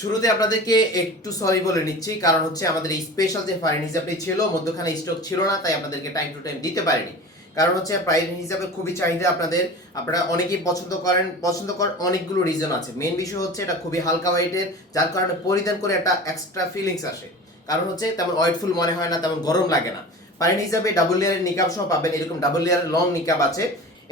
শুরুতে আপনাদেরকে একটু সরি বলে নিচ্ছি, কারণ হচ্ছে আমাদের এই স্পেশাল যে ফাইন হিসাবটি ছিল, মধ্যখানে স্টক ছিল না, তাই আপনাদেরকে টাইম টু টাইম দিতে পারিনি। কারণ হচ্ছে প্রাইস হিসাবে খুবই চাহিদা আপনাদের। আপনারা অনেকেই পছন্দ করেন, পছন্দ করার অনেকগুলো রিজন আছে। মেন বিষয় হচ্ছে এটা খুবই হালকা ওয়েটের যার কারণে পরিধান করে একটা এক্সট্রা ফিলিংস আসে। কারণ হচ্ছে তেমন ওয়েটফুল মনে হয় না, তেমন গরম লাগে না। ফাইন হিসাবে ডাবল লেয়ারের নিকাব সহ পাবেন, এরকম ডাবল লেয়ারের লং নিকাব আছে।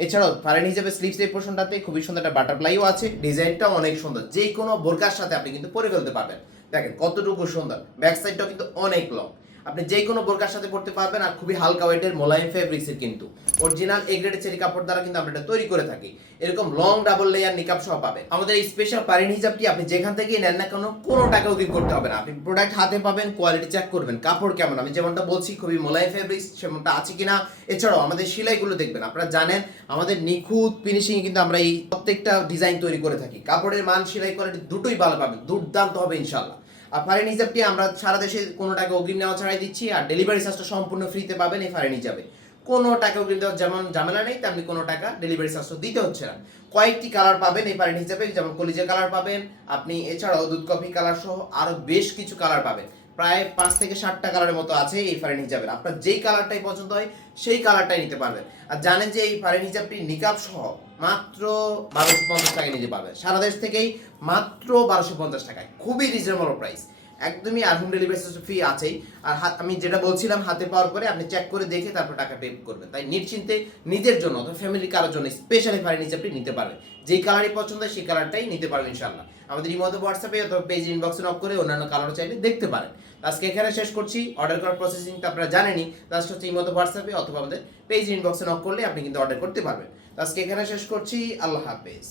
এছাড়াও ফারেন হিসেবে স্লিপস এই পোর্শনটাতে খুবই সুন্দর একটা বাটারফ্লাইও আছে ডিজাইনটাও অনেক সুন্দর। যে কোনো বোরকার সাথে আপনি কিন্তু পরে ফেলতে পারবেন। দেখেন কতটুকু সুন্দর। ব্যাক সাইডটাও কিন্তু অনেক লং আপনি যে কোনো বোরকার সাথে পড়তে পারবেন আর খুবই হালকা ওয়েটের মোলায়েম ফেব্রিক্সের কিন্তু। অরিজিনাল এ গ্রেডের চেরি কাপড় দ্বারা কিন্তু আমরা এটা তৈরি করে থাকি। এরকম লং ডাবল লেয়ার নিকাপ সহ পাবেন। আমাদের এই স্পেশাল পারিন হিসাবটি আপনি যেখান থেকে নেন না কেন, কোনো টাকা অগ্রিম করতে হবে না। আপনি প্রোডাক্ট হাতে পাবেন কোয়ালিটি চেক করবেন, কাপড় কেমন? আমি যেমনটা বলছি, খুবই মোলায়েম ফেব্রিক্স সেমনটা আছে কিনা? এছাড়াও আমাদের সেলাইগুলো দেখবেন। আপনারা জানেন, আমাদের নিখুঁত ফিনিশিং কিন্তু আমরা এই প্রত্যেকটা ডিজাইন তৈরি করে থাকি। কাপড়ের মান, সেলাই কোয়ালিটি দুটোই ভালো পাবেন। দুর্দান্ত হবে ইনশাল্লাহ ফারেন হিসাবটি আমরা সারা দেশে কোনো টাকা অগ্রিম নেওয়া ছাড়াই দিচ্ছি আর ডেলিভারি চার্জটা সম্পূর্ণ ফ্রিতে পাবেন এই ফারেন হিসাবে কোনো টাকা অগ্রিম দেওয়ার যেমন ঝামেলা নেই, তেমনি কোনো টাকা ডেলিভারি চার্জও দিতে হচ্ছে না। কয়েকটি কালার পাবেন এই ফারেন হিসাবে যেমন কলিজা কালার পাবেন, আপনি এছাড়াও দুধ কফি কালার সহ আরও বেশ কিছু কালার পাবেন। প্রায় পাঁচ থেকে ষাটটা কালারের মতো আছে এই ফারেন হিজাবের। আপনার যেই কালারটাই পছন্দ হয়, সেই কালারটাই নিতে পারবেন। আর জানেন যে এই ফারেন হিজাবটি নিকাব সহ মাত্র বারোশো পঞ্চাশ টাকায় নিতে পারবেন। সারা দেশ থেকেই মাত্র বারোশো পঞ্চাশ টাকায়। খুবই রিজনেবল প্রাইস একদমই আর হোম ডেলিভারি ফি আছেই। আর আমি যেটা বলছিলাম, হাতে পাওয়ার পরে আপনি চেক করে দেখে তারপর টাকা পে করবেন। তাই নিশ্চিন্তে নিজের জন্য অথবা ফ্যামিলি কারোর জন্য স্পেশালি ফারেন আপনি নিতে পারবেন। যেই কালারই পছন্দ হয় সেই কালারটাই নিতে পারবেন ইনশাল্লাহ আমাদের ইমতো হোয়াটসঅ্যাপে অথবা পেজ ইনবক্সে নক করে অন্যান্য কালার চাইলে দেখতে পারেন। আজকে এখানে শেষ করছি। অর্ডার করার প্রসেসিংটা আপনারা জানেনই। লাস্ট হচ্ছে ইমতো হোয়াটসঅ্যাপে অথবা আমাদের পেজ ইনবক্সে নক করলে আপনি কিন্তু অর্ডার করতে পারবেন। তো আজকে এখানে শেষ করছি। আল্লাহ হাফেজ।